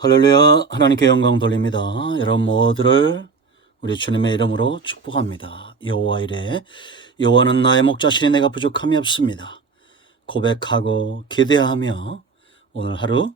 할렐루야. 하나님께 영광 돌립니다. 여러분 모두를 우리 주님의 이름으로 축복합니다. 여호와 이래 여호와는 나의 목자시니 내가 부족함이 없습니다. 고백하고 기대하며 오늘 하루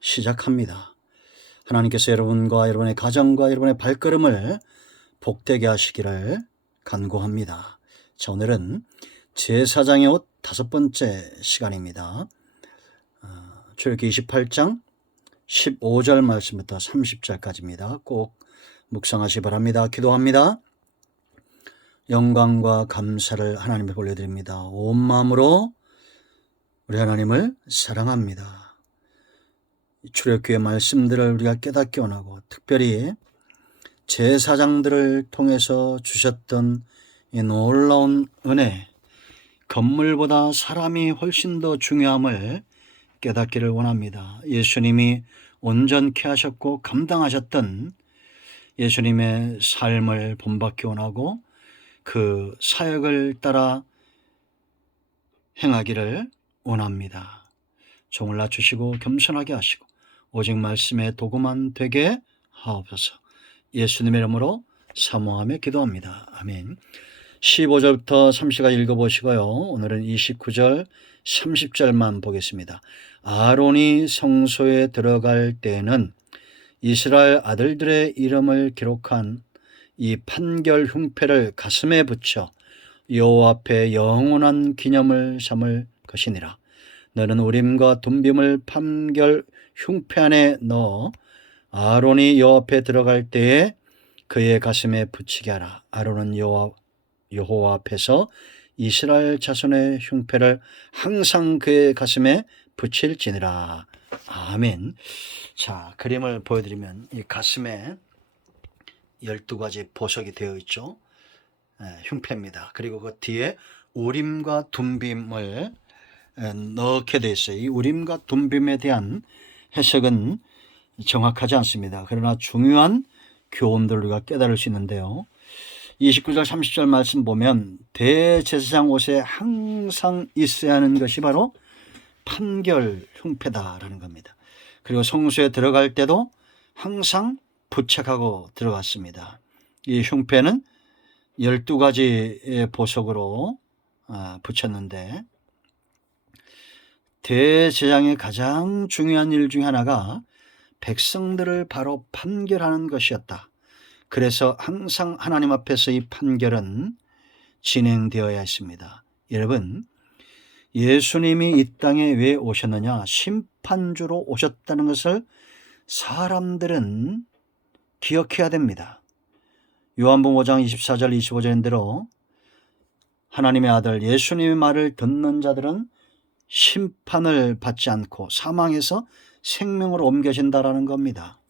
시작합니다. 하나님께서 여러분과 여러분의 가정과 여러분의 발걸음을 복되게 하시기를 간구합니다. 자, 오늘은 제사장의 옷 5번째 시간입니다. 출애굽기 28장 15절 말씀부터 30절까지입니다. 꼭 묵상하시기 바랍니다. 기도합니다. 영광과 감사를 하나님께 올려드립니다. 온 마음으로 우리 하나님을 사랑합니다. 출애굽기의 말씀들을 우리가 깨닫게 원하고, 특별히 제사장들을 통해서 주셨던 이 놀라운 은혜, 건물보다 사람이 훨씬 더 중요함을 깨닫기를 원합니다. 예수님이 온전케 하셨고 감당하셨던 예수님의 삶을 본받기 원하고, 그 사역을 따라 행하기를 원합니다. 종을 낮추시고 겸손하게 하시고 오직 말씀의 도구만 되게 하옵소서. 예수님의 이름으로 사모하며 기도합니다. 아멘. 15절부터 30절까지 읽어보시고요. 오늘은 29절 30절만 보겠습니다. 아론이 성소에 들어갈 때에는 이스라엘 아들들의 이름을 기록한 이 판결 흉패를 가슴에 붙여 여호와 앞에 영원한 기념을 삼을 것이니라. 너는 우림과 둠빔을 판결 흉패 안에 넣어 아론이 여호와 앞에 들어갈 때에 그의 가슴에 붙이게 하라. 아론은 여호와 앞에서 이스라엘 자손의 흉패를 항상 그의 가슴에 붙일지니라. 아멘. 자, 그림을 보여드리면 이 가슴에 12가지 보석이 되어 있죠. 흉패입니다. 그리고 그 뒤에 우림과 둠빔을 넣게 되어 있어요. 이 우림과 둠빔에 대한 해석은 정확하지 않습니다. 그러나 중요한 교훈들을 우리가 깨달을 수 있는데요. 29절 30절 말씀 보면 대제사장 옷에 항상 있어야 하는 것이 바로 판결 흉패다라는 겁니다. 그리고 성소에 들어갈 때도 항상 부착하고 들어갔습니다. 이 흉패는 12가지의 보석으로 붙였는데, 대제사장의 가장 중요한 일 중에 하나가 백성들을 바로 판결하는 것이었다. 그래서 항상 하나님 앞에서 이 판결은 진행되어야 했습니다. 여러분, 예수님이 이 땅에 왜 오셨느냐? 심판주로 오셨다는 것을 사람들은 기억해야 됩니다. 요한복음 5장 24절 25절인대로 하나님의 아들 예수님의 말을 듣는 자들은 심판을 받지 않고 사망에서 생명으로 옮겨진다라는 겁니다.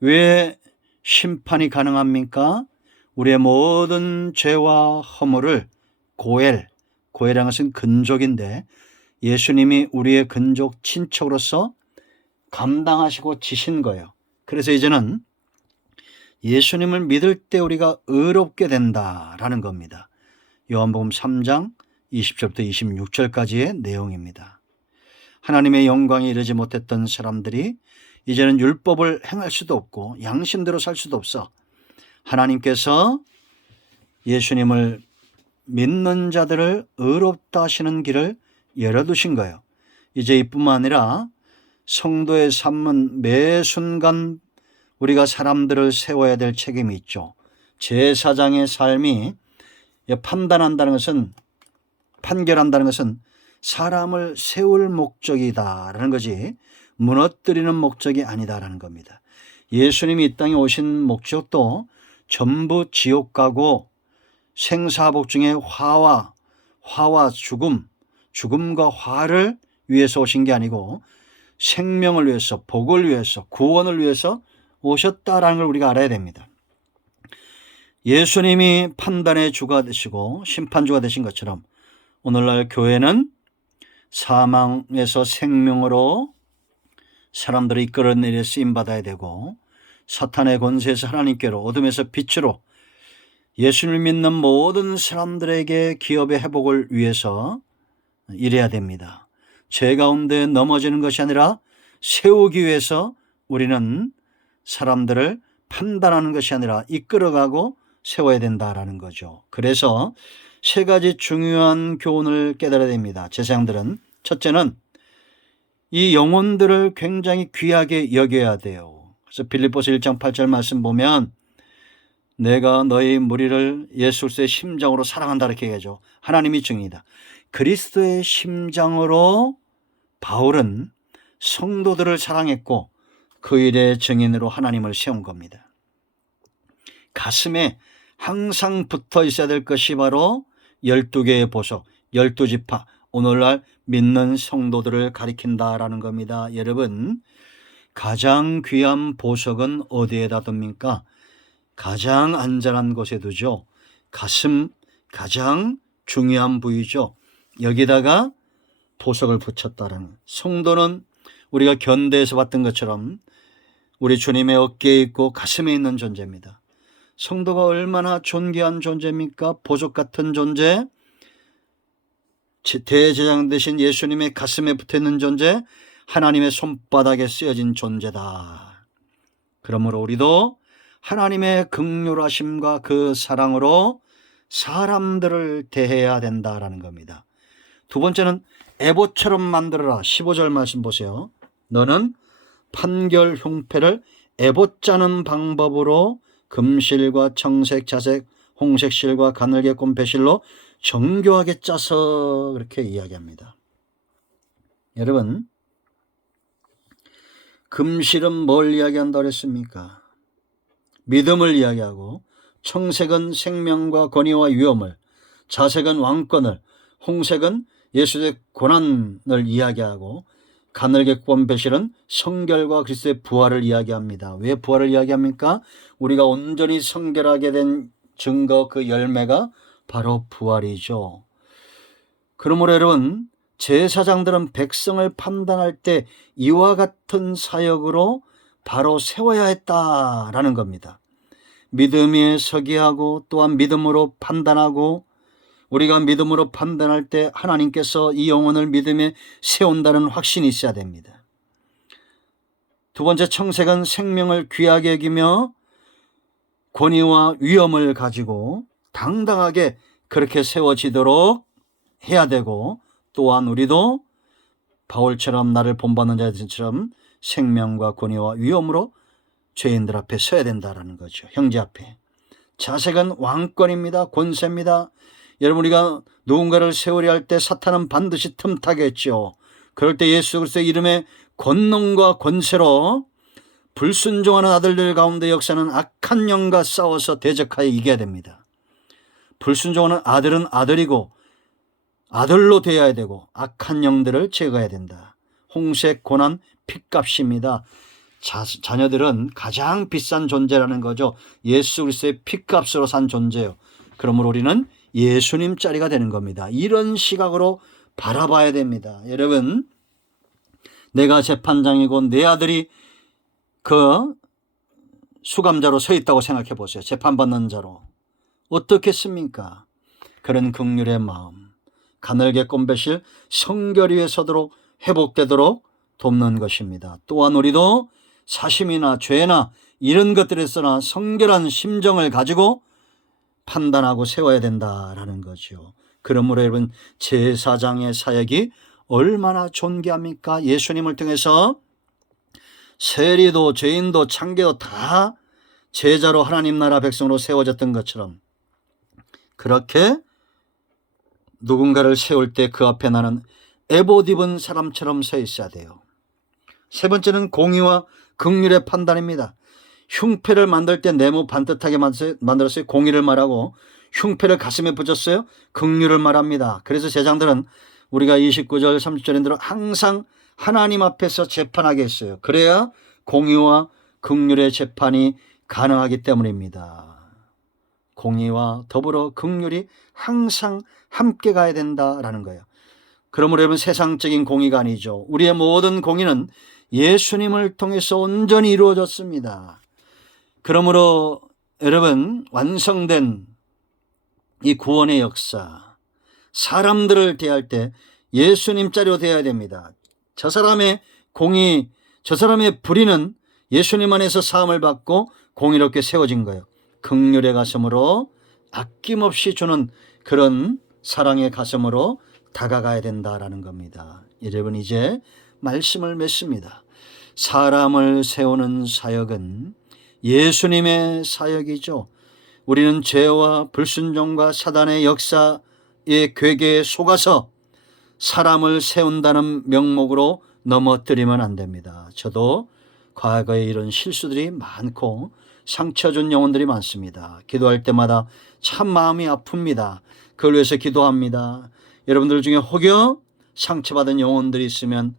왜 심판이 가능합니까? 우리의 모든 죄와 허물을 고엘이라는 것은 근족인데, 예수님이 우리의 근족 친척으로서 감당하시고 지신 거예요. 그래서 이제는 예수님을 믿을 때 우리가 의롭게 된다라는 겁니다. 요한복음 3장 20절부터 26절까지의 내용입니다. 하나님의 영광에 이르지 못했던 사람들이 이제는 율법을 행할 수도 없고 양심대로 살 수도 없어 하나님께서 예수님을 믿는 자들을 의롭다 하시는 길을 열어두신 거예요. 이제 이뿐만 아니라 성도의 삶은 매 순간 우리가 사람들을 세워야 될 책임이 있죠. 제사장의 삶이 판단한다는 것은, 판결한다는 것은 사람을 세울 목적이다라는 거지 무너뜨리는 목적이 아니다라는 겁니다. 예수님이 이 땅에 오신 목적도 전부 지옥 가고 생사복 중에 화와 죽음과 화를 위해서 오신 게 아니고 생명을 위해서, 복을 위해서, 구원을 위해서 오셨다라는 걸 우리가 알아야 됩니다. 예수님이 판단의 주가 되시고 심판주가 되신 것처럼 오늘날 교회는 사망에서 생명으로 사람들을 이끌어내려 쓰임받아야 되고, 사탄의 권세에서 하나님께로, 어둠에서 빛으로 예수를 믿는 모든 사람들에게 기업의 회복을 위해서 일해야 됩니다. 죄 가운데 넘어지는 것이 아니라 세우기 위해서 우리는 사람들을 판단하는 것이 아니라 이끌어가고 세워야 된다라는 거죠. 그래서 세 가지 중요한 교훈을 깨달아야 됩니다. 제사장들은 첫째는 이 영혼들을 굉장히 귀하게 여겨야 돼요. 그래서 빌립보서 1장 8절 말씀 보면 내가 너희 무리를 예수 그리스도의 심장으로 사랑한다 이렇게 얘기하죠. 하나님이 증인이다. 그리스도의 심장으로 바울은 성도들을 사랑했고 그 일의 증인으로 하나님을 세운 겁니다. 가슴에 항상 붙어 있어야 될 것이 바로 12개의 보석, 12지파, 오늘날 믿는 성도들을 가리킨다라는 겁니다. 여러분, 가장 귀한 보석은 어디에다 둡니까? 가장 안전한 곳에 두죠. 가슴 가장 중요한 부위죠. 여기다가 보석을 붙였다라는. 성도는 우리가 견대에서 봤던 것처럼 우리 주님의 어깨에 있고 가슴에 있는 존재입니다. 성도가 얼마나 존귀한 존재입니까? 보석 같은 존재, 대제사장 되신 예수님의 가슴에 붙어있는 존재, 하나님의 손바닥에 쓰여진 존재다. 그러므로 우리도 하나님의 긍휼하심과 그 사랑으로 사람들을 대해야 된다라는 겁니다. 두 번째는 애봇처럼 만들어라. 15절 말씀 보세요. 너는 판결 흉패를 애봇 짜는 방법으로 금실과 청색, 자색, 홍색 실과 가늘게 꼼패실로 정교하게 짜서 그렇게 이야기합니다. 여러분, 금실은 뭘 이야기한다고 그랬습니까? 믿음을 이야기하고, 청색은 생명과 권위와 위엄을, 자색은 왕권을, 홍색은 예수의 고난을 이야기하고, 가늘게 꼼패실은 성결과 그리스도의 부활을 이야기합니다. 왜 부활을 이야기합니까? 우리가 온전히 성결하게 된 증거, 그 열매가 바로 부활이죠. 그러므로 여러분, 제사장들은 백성을 판단할 때 이와 같은 사역으로 바로 세워야 했다라는 겁니다. 믿음에 서게 하고 또한 믿음으로 판단하고, 우리가 믿음으로 판단할 때 하나님께서 이 영혼을 믿음에 세운다는 확신이 있어야 됩니다. 두 번째, 청색은 생명을 귀하게 여기며 권위와 위엄을 가지고 당당하게 그렇게 세워지도록 해야 되고, 또한 우리도 바울처럼 나를 본받는 자들처럼 생명과 권위와 위엄으로 죄인들 앞에 서야 된다는 거죠. 형제 앞에. 자색은 왕권입니다. 권세입니다. 여러분, 우리가 누군가를 세우려 할 때 사탄은 반드시 틈타겠죠. 그럴 때 예수 그리스도의 이름에 권능과 권세로 불순종하는 아들들 가운데 역사는 악한 영과 싸워서 대적하여 이겨야 됩니다. 불순종하는 아들은 아들이고 아들로 되어야 되고 악한 영들을 제거해야 된다. 홍색 고난 핏값입니다. 자녀들은 가장 비싼 존재라는 거죠. 예수 그리스도의 핏값으로 산 존재예요. 그러므로 우리는 예수님 자리가 되는 겁니다. 이런 시각으로 바라봐야 됩니다. 여러분, 내가 재판장이고 내 아들이 그 수감자로 서 있다고 생각해 보세요. 재판받는 자로. 어떻겠습니까? 그런 긍휼의 마음, 가늘게 꼼배실 성결 위에 서도록 회복되도록 돕는 것입니다. 또한 우리도 사심이나 죄나 이런 것들에서나 성결한 심정을 가지고 판단하고 세워야 된다라는 거죠. 그러므로 여러분, 제사장의 사역이 얼마나 존귀합니까? 예수님을 통해서 세리도 죄인도 창개도 다 제자로 하나님 나라 백성으로 세워졌던 것처럼 그렇게 누군가를 세울 때 그 앞에 나는 에봇 입은 사람처럼 서 있어야 돼요. 세 번째는 공의와 긍휼의 판단입니다. 흉패를 만들 때 네모 반듯하게 만들었어요. 공의를 말하고, 흉패를 가슴에 붙였어요. 긍휼을 말합니다. 그래서 제장들은 우리가 29절 30절에 들어 항상 하나님 앞에서 재판하게 했어요. 그래야 공의와 긍휼의 재판이 가능하기 때문입니다. 공의와 더불어 긍휼이 항상 함께 가야 된다라는 거예요. 그러므로 여러분, 세상적인 공의가 아니죠. 우리의 모든 공의는 예수님을 통해서 온전히 이루어졌습니다. 그러므로 여러분, 완성된 이 구원의 역사, 사람들을 대할 때 예수님 자리로 대해야 됩니다. 저 사람의 공의, 저 사람의 불의는 예수님 안에서 사함을 받고 공의롭게 세워진 거예요. 긍휼의 가슴으로 아낌없이 주는 그런 사랑의 가슴으로 다가가야 된다라는 겁니다. 여러분, 이제 말씀을 맺습니다. 사람을 세우는 사역은 예수님의 사역이죠. 우리는 죄와 불순종과 사단의 역사의 괴계에 속아서 사람을 세운다는 명목으로 넘어뜨리면 안 됩니다. 저도 과거에 이런 실수들이 많고 상처 준 영혼들이 많습니다. 기도할 때마다 참 마음이 아픕니다. 그걸 위해서 기도합니다. 여러분들 중에 혹여 상처받은 영혼들이 있으면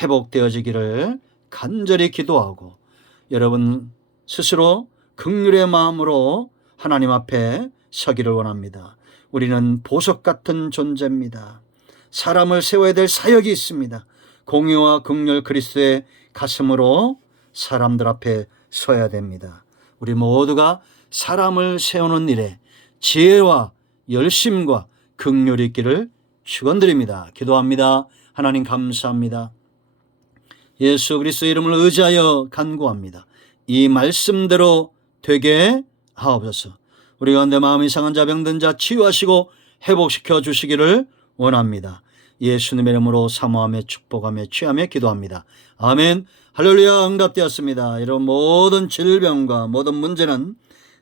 회복되어지기를 간절히 기도하고, 여러분 스스로 긍휼의 마음으로 하나님 앞에 서기를 원합니다. 우리는 보석 같은 존재입니다. 사람을 세워야 될 사역이 있습니다. 공의와 긍휼 그리스도의 가슴으로 사람들 앞에 서야 됩니다. 우리 모두가 사람을 세우는 일에 지혜와 열심과 긍휼이 있기를 축원드립니다. 기도합니다. 하나님 감사합니다. 예수 그리스도 이름을 의지하여 간구합니다. 이 말씀대로 되게 하옵소서. 우리 가운데 마음이 상한 자 병든 자 치유하시고 회복시켜 주시기를 원합니다. 예수님의 이름으로 사모하며 축복하며 취하며 기도합니다. 아멘. 할렐루야. 응답되었습니다. 이런 모든 질병과 모든 문제는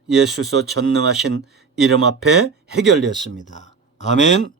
예수께서 전능하신 이름 앞에 해결되었습니다. 아멘.